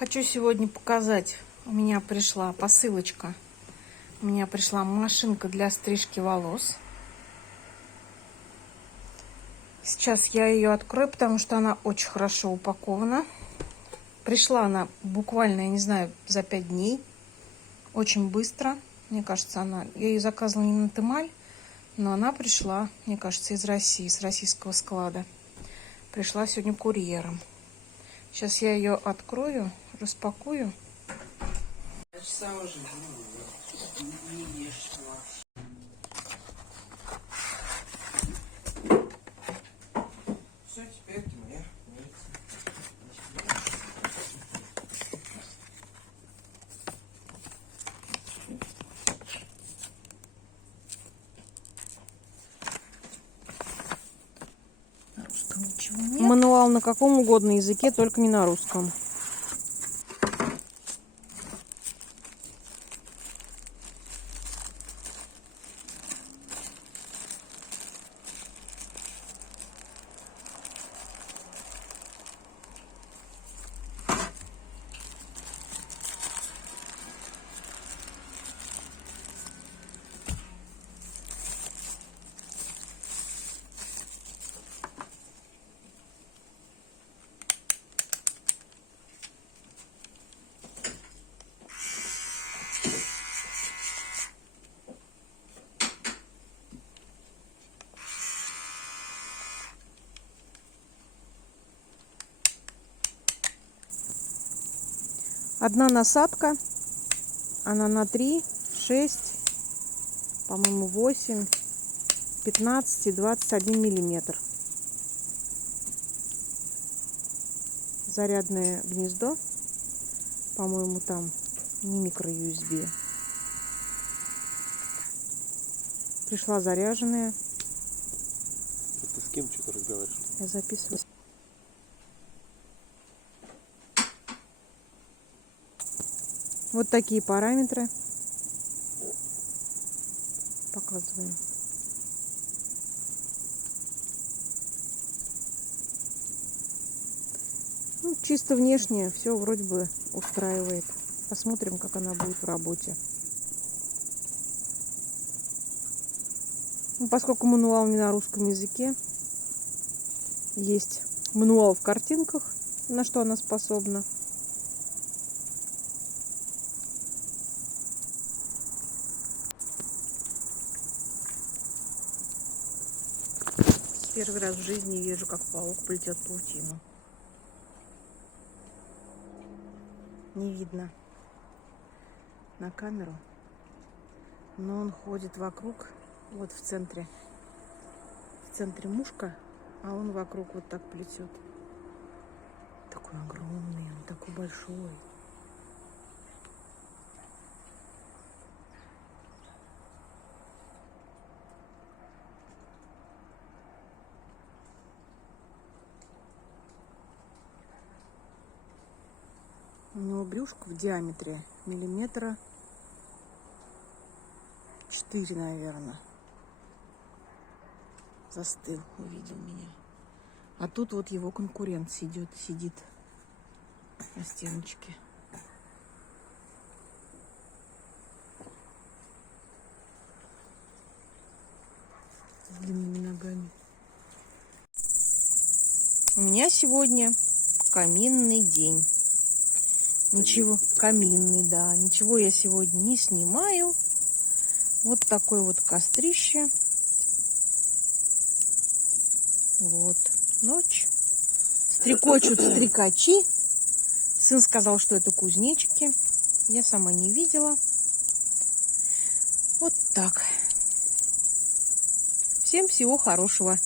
Хочу сегодня показать. У меня пришла посылочка. У меня пришла машинка для стрижки волос. Сейчас я ее открою, потому что она очень хорошо упакована. Пришла она буквально, я не знаю, за 5 дней. Очень быстро. Мне кажется, я ее заказывала не на Тмаль, но она пришла, мне кажется, из России, с российского склада. Пришла сегодня курьером. Сейчас я ее открою, распакую. Часа уже не ешь вообще. Все, теперь ты моя. На русском ничего нет. Мануал на каком угодно языке, только не на русском. Одна насадка, она на 3, 6, по-моему, 8, 15 и 21 миллиметр. Зарядное гнездо, по-моему, там не микро-USB. Пришла заряженная. Ты с кем что-то разговариваешь? Я записываю. Вот такие параметры. Показываем. Ну, чисто внешне все вроде бы устраивает. Посмотрим, как она будет в работе. Ну, поскольку мануал не на русском языке, есть мануал в картинках, на что она способна. Первый раз в жизни вижу, как паук плетет паутину. Не видно на камеру, но он ходит вокруг, вот в центре мушка, а он вокруг вот так плетет. Такой огромный, он такой большой. У него брюшко в диаметре миллиметра 4, наверное. Застыл, увидел меня. А тут вот его конкурент сидит на стеночке. С длинными ногами. У меня сегодня каминный день. Ничего, каминный, да. Ничего я сегодня не снимаю. Вот такое вот кострище. Вот, ночь. Стрекочут стрекачи. Сын сказал, что это кузнечики. Я сама не видела. Вот так. Всем всего хорошего.